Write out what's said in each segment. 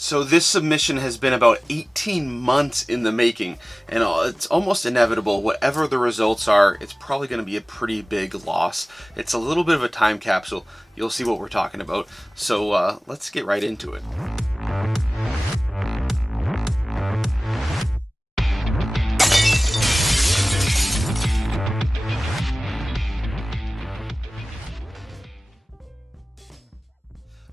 So this submission has been about 18 months in the making, and it's almost inevitable. Whatever the results are, it's probably going to be a pretty big loss. It's a little bit of a time capsule. You'll see what we're talking about. So let's get right into it.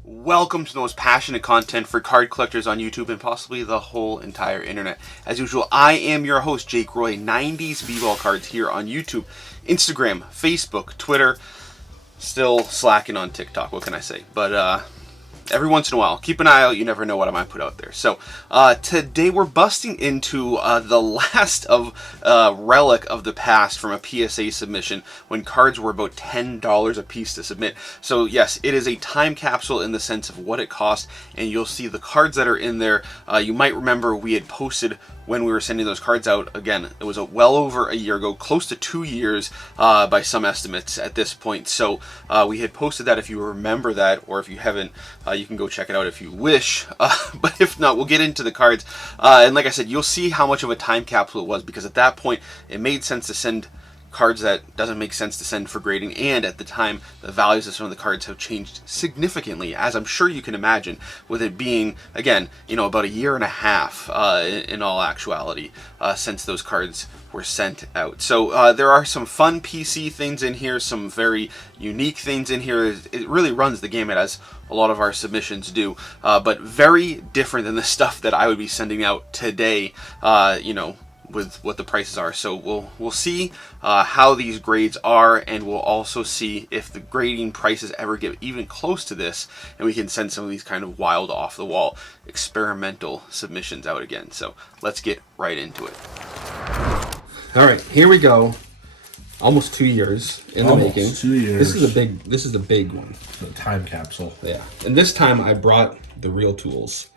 Welcome to the most passionate content for card collectors on YouTube and possibly the whole entire internet. As usual, I am your host, Jake Roy, 90s b-ball cards here on YouTube, Instagram, Facebook, Twitter, still slacking on TikTok, what can I say? But every once in a while, keep an eye out, you never know what I might put out there. So today we're busting into the last of relic of the past from a PSA submission when cards were about $10 a piece to submit. So yes, it is a time capsule in the sense of what it cost, and you'll see the cards that are in there. You might remember we had posted when we were sending those cards out. Again, it was well over a year ago, close to 2 years by some estimates at this point. So we had posted that. If you remember that, or if you haven't, you can go check it out if you wish. But if not, we'll get into the cards. And like I said, you'll see how much of a time capsule it was, because at that point, it made sense to send cards that doesn't make sense to send for grading, and at the time the values of some of the cards have changed significantly, as I'm sure you can imagine, with it being, again, you know, about a year and a half in all actuality since those cards were sent out. So there are some fun PC things in here, some very unique things in here. It really runs the gamut, as a lot of our submissions do, but very different than the stuff that I would be sending out today, you know, with what the prices are. So we'll see how these grades are, and we'll also see if the grading prices ever get even close to this, and we can send some of these kind of wild, off the wall, experimental submissions out again. So let's get right into it. All right, here we go. Almost 2 years in the making. 2 years. This is a big one. The time capsule. Yeah, and this time I brought the real tools.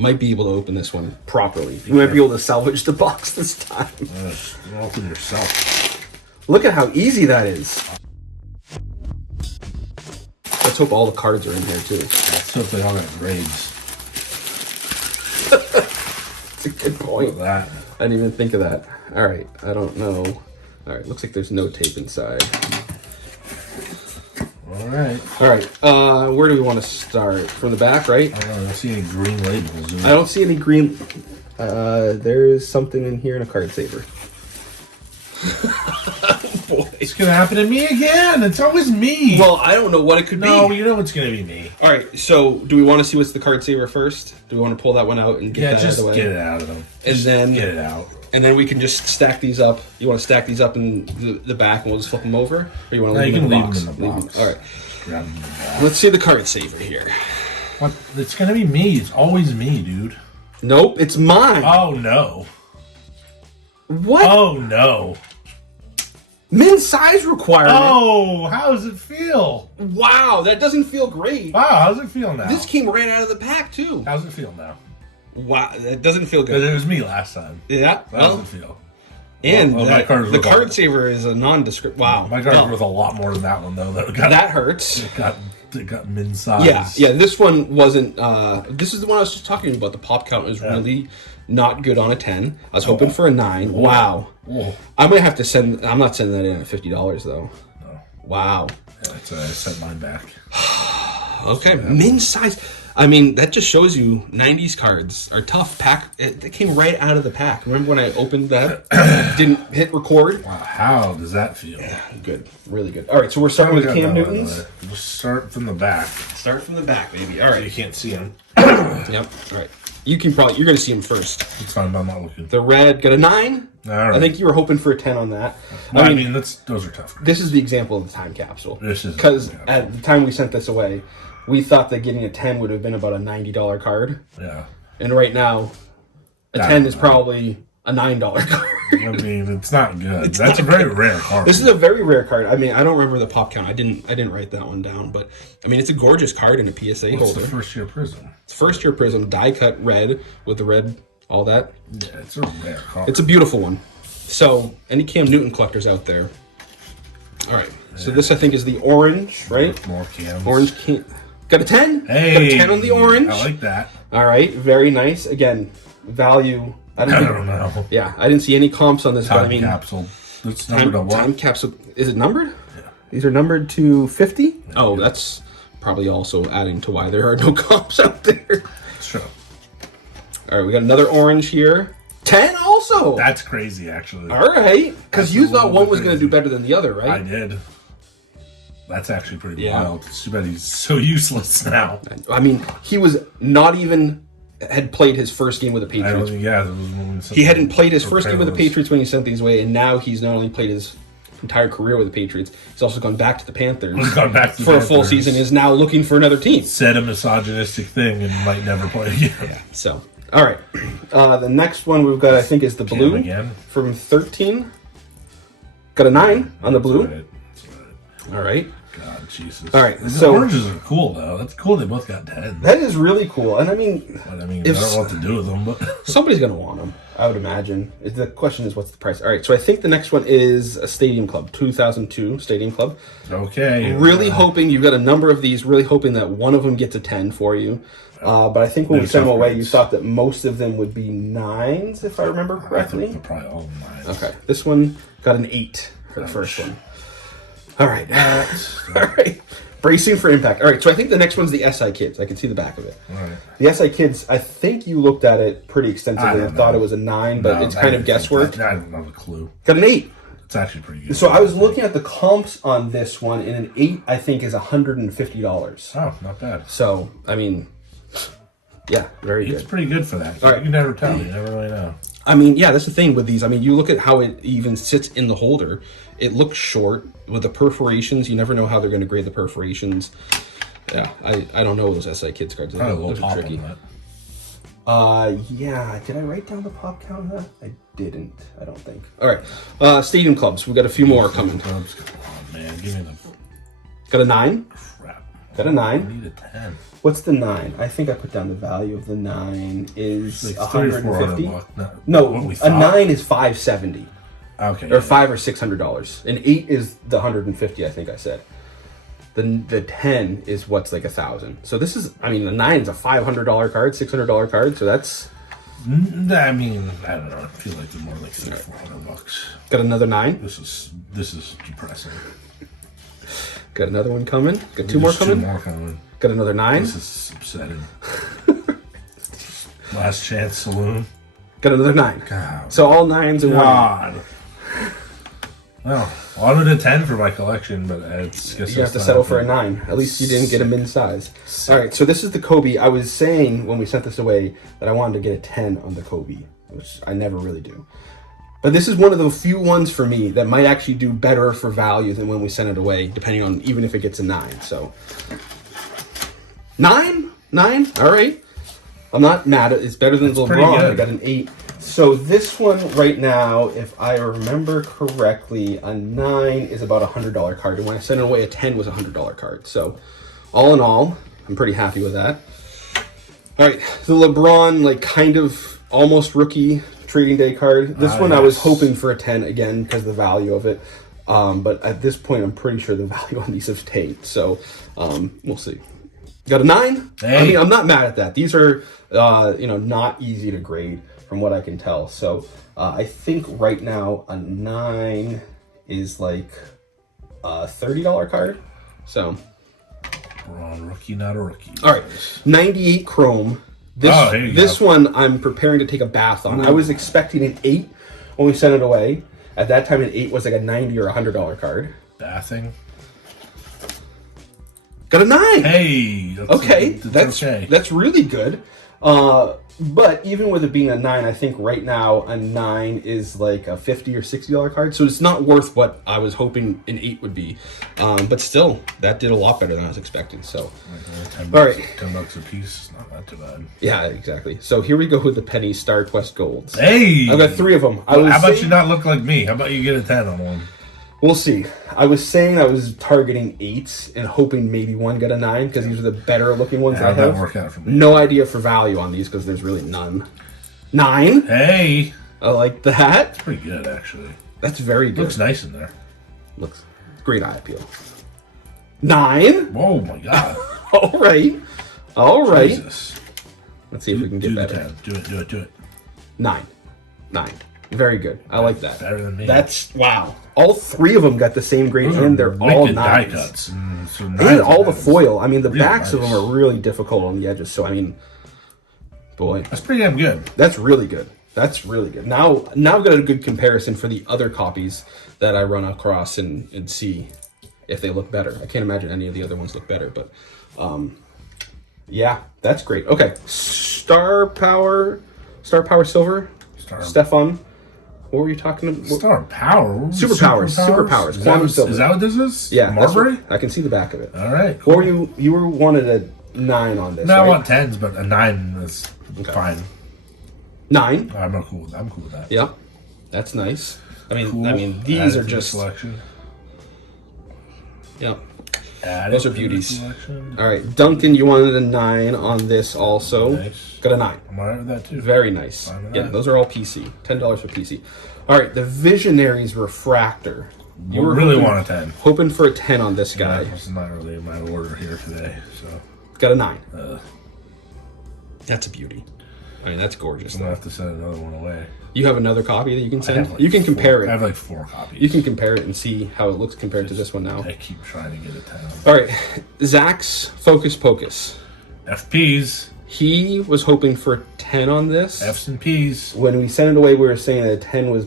Might be able to open this one properly. You might be able to salvage the box this time. Open yourself. Look at how easy that is. Let's hope all the cards are in here too. Let's hope they all got grades. That's a good point. Look at that. I didn't even think of that. All right, I don't know. All right, looks like there's no tape inside. All right, where do we want to start? From the back, right? I don't see any green labels. I don't see any green. There's something in here in a card saver. Boy. It's going to happen to me again. It's always me. Well, I don't know what it could be. No, you know it's going to be me. All right, so do we want to see what's the card saver first? Do we want to pull that one out and get that out of the way? Get it out of them. And then get it out. And then we can just stack these up. You want to stack these up in the back and we'll just flip them over? Or you want to leave them in the box? Leave them in the box. All right. Grab them in the box. Let's see the card saver here. What? It's going to be me. It's always me, dude. Nope, it's mine. Oh, no. What? Oh, no. Min size requirement. Oh, how does it feel? Wow, that doesn't feel great. Wow, how does it feel now? This came right out of the pack, too. How's it feel now? Wow, that doesn't feel good. It was me last time. Yeah, How does it feel? And my card's the card saver is a nondescript. Wow. My card's worth a lot more than that one, though. That hurts. It got min size. Yeah, this one wasn't, this is the one I was just talking about. The pop count was really not good on a 10. I was hoping for a 9. Whoa. Wow. Whoa. I might have to send, I'm not sending that in at $50, though. No. Wow. Yeah, I sent mine back. Okay, min size. I mean, that just shows you 90s cards are tough. Pack, it came right out of the pack. Remember when I opened that? Didn't hit record? Wow, how does that feel? Yeah, good. Really good. All right, so we're starting with Cam Newton's. We'll start from the back. Start from the back, baby. All right. So you can't see them. Yep. All right. You're going to see him first. It's fine, but I'm not looking. The red got a 9. All right. I think you were hoping for a 10 on that. I mean those are tough. This is the example of the time capsule. This is because at the time we sent this away, we thought that getting a 10 would have been about a $90 card. Yeah. And right now, a 10 is probably a $9 card. I mean, it's not good. That's a very rare card. This is a very rare card. I mean, I don't remember the pop count. I didn't write that one down, but I mean, it's a gorgeous card in a PSA holder. It's the first year Prism. It's first year Prism, die cut red with the red, all that. Yeah, it's a rare card. It's a beautiful one. So, any Cam Newton collectors out there? All right. So this I think is the orange, right? More cams. Orange Cam. Got a 10. Hey, got a 10 on the orange. I like that. All right, very nice. Again, value. I don't know. Yeah, I didn't see any comps on this. Time capsule. It's numbered to what? Time capsule. Is it numbered? Yeah. These are numbered to 50. Yeah, oh, that's probably also adding to why there are no comps out there. Sure. All right, we got another orange here. 10 also. That's crazy, actually. All right, because you thought one was going to do better than the other, right? I did. That's actually pretty wild. It's too bad he's so useless now. I mean, he was not even had played his first game with the Patriots. He hadn't played his first game with the Patriots when he sent these away, and now he's not only played his entire career with the Patriots, he's also gone back to the Panthers. He's gone back to the Panthers. A full season. Is now looking for another team. Said a misogynistic thing and might never play again. Yeah. So, all right. The next one we've got, I think, is the blue again from 13. Got a 9 on the blue. That's right. All right. God, Jesus. All right, the oranges are cool, though. That's cool they both got 10. That is really cool. And I mean... I don't know what to do with them, but... somebody's going to want them, I would imagine. The question is, what's the price? All right, so I think the next one is a Stadium Club, 2002 Stadium Club. Okay. Really hoping, you've got a number of these, really hoping that one of them gets a 10 for you. But I think when we sent them away, you thought that most of them would be 9s, if I remember correctly. I think they're probably all 9s. Okay, this one got an 8 for the first one. All right. All right. Bracing for impact. All right, so I think the next one's the SI Kids. I can see the back of it. All right. The SI Kids, I think you looked at it pretty extensively and thought it was a 9, but it's kind of guesswork. I don't have a clue. Got an 8. It's actually pretty good. So I was looking at the comps on this one, and an 8, I think, is $150. Oh, not bad. So, I mean, yeah, very good. It's pretty good for that. All right. You can never tell. You never really know. I mean, yeah, that's the thing with these. I mean, you look at how it even sits in the holder. It looks short with the perforations. You never know how they're going to grade the perforations. Yeah, I don't know those SI Kids cards. Those are tricky. Yeah. Did I write down the pop count of that? I didn't. I don't think. All right. Stadium Clubs. We got a few more coming. Clubs. Come on, man. Give me the... Got a 9? Crap. Got a 9. I need a 10. What's the 9? I think I put down the value of the 9 is like 150. No, a 9 is $570. Okay. Or $500 or $600. An 8 is the 150. I think I said. The 10 is what's like $1,000. So this is, I mean, the 9 is a $500 card, $600 card. So that's. I mean, I don't know. I feel like they're more like $400. Got another 9. This is depressing. Got another one coming. Got two more coming. Got another 9. This is upsetting. Last Chance Saloon. Got another 9. God. So all 9s in one. Well, I wanted a 10 for my collection, but it's... You have to settle for a 9. At least you didn't get a min size. All right, so this is the Kobe. I was saying when we sent this away that I wanted to get a 10 on the Kobe, which I never really do. But this is one of the few ones for me that might actually do better for value than when we send it away, depending on even if it gets a 9. So 9? All right. I'm not mad at it. It's better than the LeBron. I got an 8. So this one right now, if I remember correctly, a 9 is about $100 card. And when I sent it away, a 10 was a $100 card. So all in all, I'm pretty happy with that. All right, the LeBron, like kind of almost rookie trading day card. This one I was hoping for a 10 again because of the value of it. But at this point, I'm pretty sure the value on these have tanked. So we'll see. Got a 9? Hey. I mean, I'm not mad at that. These are, not easy to grade from what I can tell. So I think right now a 9 is like a $30 card. So we're on rookie, not a rookie. All right, 98 Chrome. This one I'm preparing to take a bath on. I was expecting an 8 when we sent it away. At that time, an 8 was like a $90 or $100 card. Bathing. Got a 9. Hey. That's really good. But even with it being a 9, I think right now a 9 is like a $50 or $60 card. So it's not worth what I was hoping an 8 would be. But still, that did a lot better than I was expecting. So, all right. $10 a piece. Not that too bad. Yeah, exactly. So here we go with the Penny Star Quest Golds. Hey. I've got 3 of them. How about you not look like me? How about you get a 10 on one? We'll see. I was saying I was targeting 8s and hoping maybe one got a 9 because these are the better looking ones I have. How'd that work out for me? No idea for value on these because there's really none. 9. Hey. I like that. It's pretty good, actually. That's very good. Looks nice in there. Looks great eye appeal. 9. Oh, my God. All right. Jesus. Let's see if we can get Do better. the 10. Do it. 9. Very good. I like that. Better than me. That's wow. All 3 of them got the same grade, Those and are they're all wicked die 9s. cuts. So And all the nines. foil. I mean, the Really backs of them nice. are really difficult on the edges. So I mean, boy, That's pretty damn good. that's really good. Now I've got a good comparison for the other copies that I run across and see if they look better. I can't imagine any of the other ones look better, but yeah, that's great. Okay, Star Power Silver, Stefan. What were you talking about? Star Power. Superpowers. Quantum Silver. Is that what this is? Yeah, that's Marbury? what- I can see the back of it. All right. Cool. Or you wanted a 9 on this, No, I right? want 10s, but a 9 is fine. 9. I'm cool with that. Yep, that's nice. Cool. These Add it are to the just selection. Yep. Add Those it are to the beauties. selection. All right, Duncan, you wanted a 9 on this also. Nice. Got a 9. I'm alright with that too. Very nice. Fine with Yeah, that. those are all PC. $10 for PC. All right, the Visionaries Refractor. You really want a 10. Hoping for a 10 on this guy. This is not really my order here today, so Got a 9. I'm That's a beauty. I mean, that's gorgeous. gonna have to send another one away. You have another copy that you can I send? have like You can compare I have it. like 4 copies. You can compare it and see how it looks compared to this one now. I keep trying to get a 10. All right, Zach's Focus Pocus. FPs, He was hoping for a 10 on this. Fs and Ps. When we sent it away, we were saying that a 10 was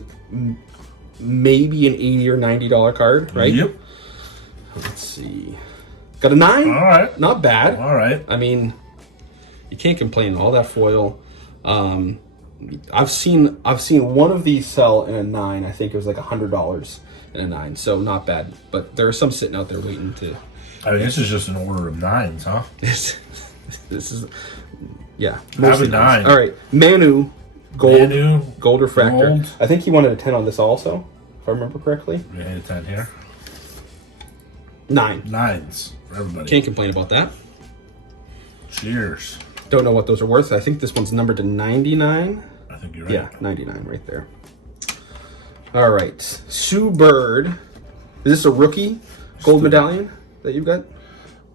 maybe an $80 or $90 card, right? Yep. Let's see. Got a 9? All right. Not bad. All right. I mean, you can't complain. All that foil. I've seen one of these sell in a 9. I think it was like $100 in a 9. So not bad. But there are some sitting out there waiting to. I mean, this is just an order of 9s, huh? This is, yeah. Have mostly a 9. All right, Manu, gold, Manu, gold refractor. gold. I think he wanted a 10 on this also, if I remember correctly. We hit a 10 here. 9. 9s for everybody. Can't complain about that. Cheers. Don't know what those are worth. I think this one's numbered to 99. I think you're right. Yeah, 99 right there. All right, Sue Bird. Is this a rookie gold medallion that you've got?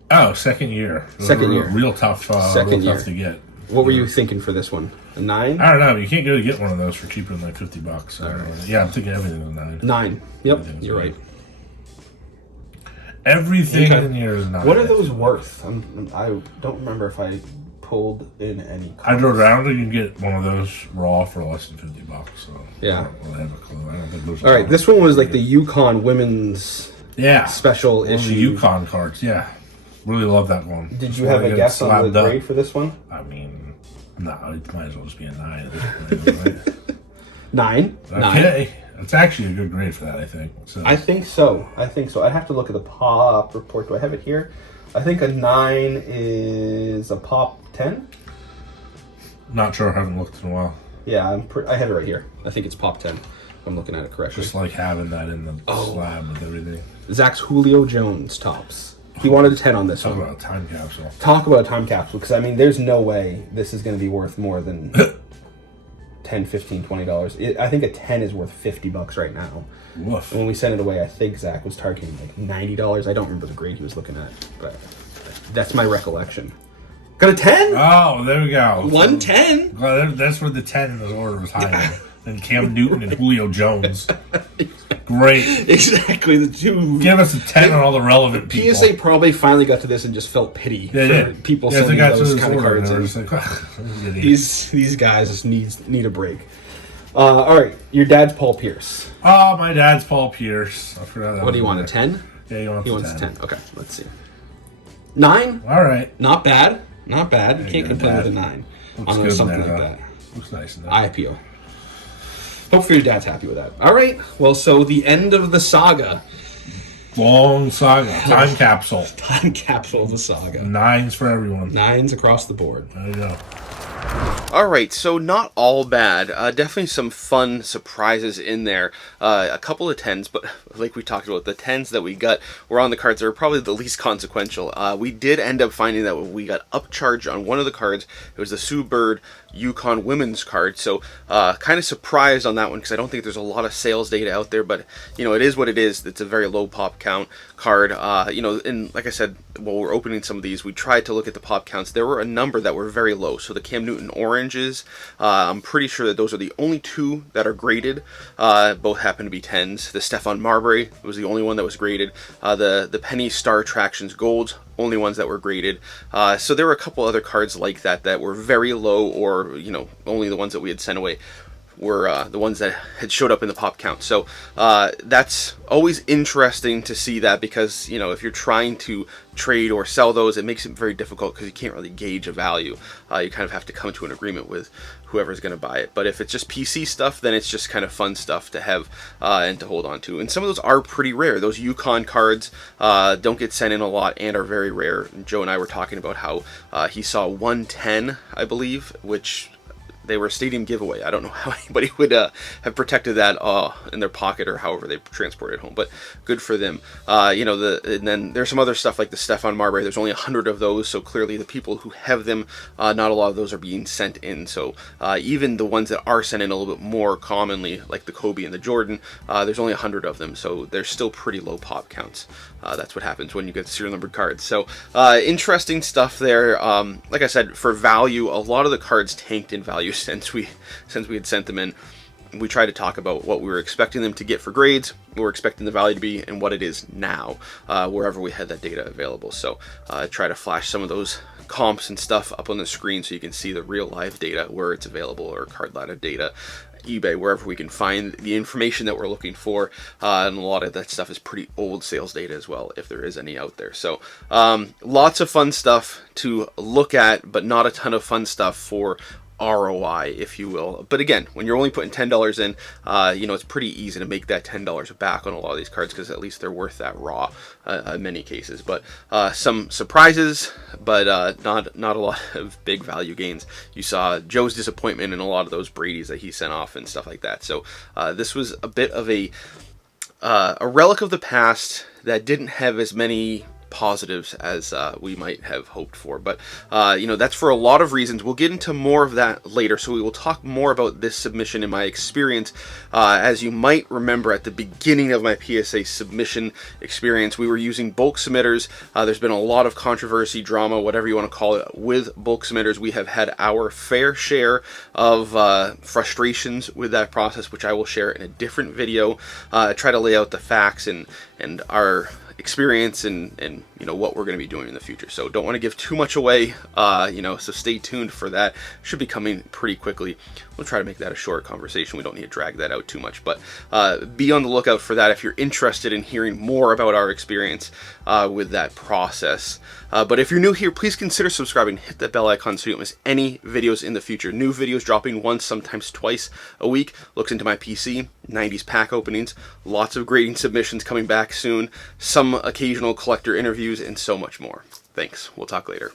Oh, second year. Second year. Real tough. Second real year. tough to get. What were you thinking for this one? A 9? I don't know. You can't go to get one of those for cheaper than like $50. So, yeah, I'm thinking everything's a 9. 9. Yep, Everything's you're nine. right. Everything Okay. in here is 9. What are those worth? I don't remember if I pulled in any. I drove around and you can get one of those raw for less than $50. So Yeah. I don't really have a clue. I don't think those. All right, this one was like the Yukon women's special One of the issue. Yukon cards. Yeah, really love that one. Did Just you wanna have a get it guess on the slabbed up. grade for this one? I mean, no, it might as well just be a 9 at this point. Right? 9. 9. Okay, it's actually a good grade for that. I think. So I think so. I'd have to look at the pop report. Do I have it here? I think a 9 is a pop 10. not sure. I haven't looked in a while. Yeah, I have it right here. I think it's pop 10. If I'm looking at it correctly. Just like having that in the slab with everything. Zach's Julio Jones tops. He wanted a 10 on this Talk one. about a time capsule. Talk about a time capsule, because I mean, there's no way this is going to be worth more than $10, $15, $20. I think a 10 is worth $50 right now. Woof. When we sent it away, I think Zach was targeting like $90. I don't remember the grade he was looking at, but that's my recollection. Got a 10? Oh, there we go. 110? Well, that's where the 10 in the order was higher than Cam Newton and Julio Jones. Great. Exactly, the two. Give us a 10 on all the relevant people. PSA probably finally got to this and just felt pity for people they sending got to those this kind of order, cards and they were in. just like, "Ah, this is an idiot." These guys just need a break. All right, your dad's Paul Pierce. Oh, my dad's Paul Pierce. I forgot that. What do you was want, a there. 10? Yeah, He wants a 10. Okay, let's see. 9? All right. Not bad. Not bad. You Yeah, can't good, complain bad. with a 9 Looks on good something in like there, that. Looks nice in there. I appeal. Hopefully your dad's happy with that. All right. Well, so the end of the saga. Long saga. Time capsule. Time capsule of the saga. 9s for everyone. 9s across the board. There you go. Alright, so not all bad. Definitely some fun surprises in there. A couple of 10s, but like we talked about, the 10s that we got were on the cards that were probably the least consequential. We did end up finding that we got upcharged on one of the cards. It was the Sue Bird Yukon women's card, so kind of surprised on that one because I don't think there's a lot of sales data out there, but you know, it is what it is. It's a very low pop count card. You know, and like I said, while we're opening some of these, we tried to look at the pop counts. There were a number that were very low. So the Cam Newton oranges, I'm pretty sure that those are the only two that are graded. Both happen to be 10s. The Stephon Marbury was the only one that was graded. The Penny Star Attractions golds, only ones that were graded. So there were a couple other cards like that that were very low, or you know, only the ones that we had sent away were the ones that had showed up in the pop count. So that's always interesting to see that, because you know, if you're trying to trade or sell those, it makes it very difficult because you can't really gauge a value. You kind of have to come to an agreement with whoever's going to buy it. But if it's just PC stuff, then it's just kind of fun stuff to have and to hold on to. And some of those are pretty rare. Those Yukon cards don't get sent in a lot and are very rare. And Joe and I were talking about how he saw 110, I believe, which they were a stadium giveaway. I don't know how anybody would have protected that in their pocket or however they transported it home, but good for them. You know, and then there's some other stuff like the Stephon Marbury. There's only 100 of those, so clearly the people who have them, not a lot of those are being sent in. So even the ones that are sent in a little bit more commonly, like the Kobe and the Jordan, there's only 100 of them, so they're still pretty low pop counts. That's what happens when you get serial numbered cards. So interesting stuff there. Like I said, for value, a lot of the cards tanked in value since we had sent them in. We tried to talk about what we were expecting them to get for grades, what we're expecting the value to be, and what it is now, wherever we had that data available. So try to flash some of those comps and stuff up on the screen so you can see the real live data where it's available, or card ladder data, eBay, wherever we can find the information that we're looking for. And a lot of that stuff is pretty old sales data as well, if there is any out there. So lots of fun stuff to look at, but not a ton of fun stuff for ROI, if you will. But again, when you're only putting $10 in, you know, it's pretty easy to make that $10 back on a lot of these cards, because at least they're worth that raw in many cases. But some surprises, but not a lot of big value gains. You saw Joe's disappointment in a lot of those Brady's that he sent off and stuff like that. So this was a bit of a relic of the past that didn't have as many positives as we might have hoped for, but you know, that's for a lot of reasons. We'll get into more of that later, so we will talk more about this submission and my experience. As you might remember, at the beginning of my PSA submission experience, we were using bulk submitters. There's been a lot of controversy, drama, whatever you want to call it, with bulk submitters. We have had our fair share of frustrations with that process, which I will share in a different video. Try to lay out the facts and our experience and you know, what we're going to be doing in the future. So don't want to give too much away, you know, so stay tuned for that. Should be coming pretty quickly. We'll try to make that a short conversation. We don't need to drag that out too much, but be on the lookout for that if you're interested in hearing more about our experience with that process. But if you're new here, please consider subscribing. Hit that bell icon so you don't miss any videos in the future. New videos dropping once, sometimes twice a week. Looks into my PC, 90s pack openings, lots of grading submissions coming back soon, some occasional collector interviews, and so much more. Thanks. We'll talk later.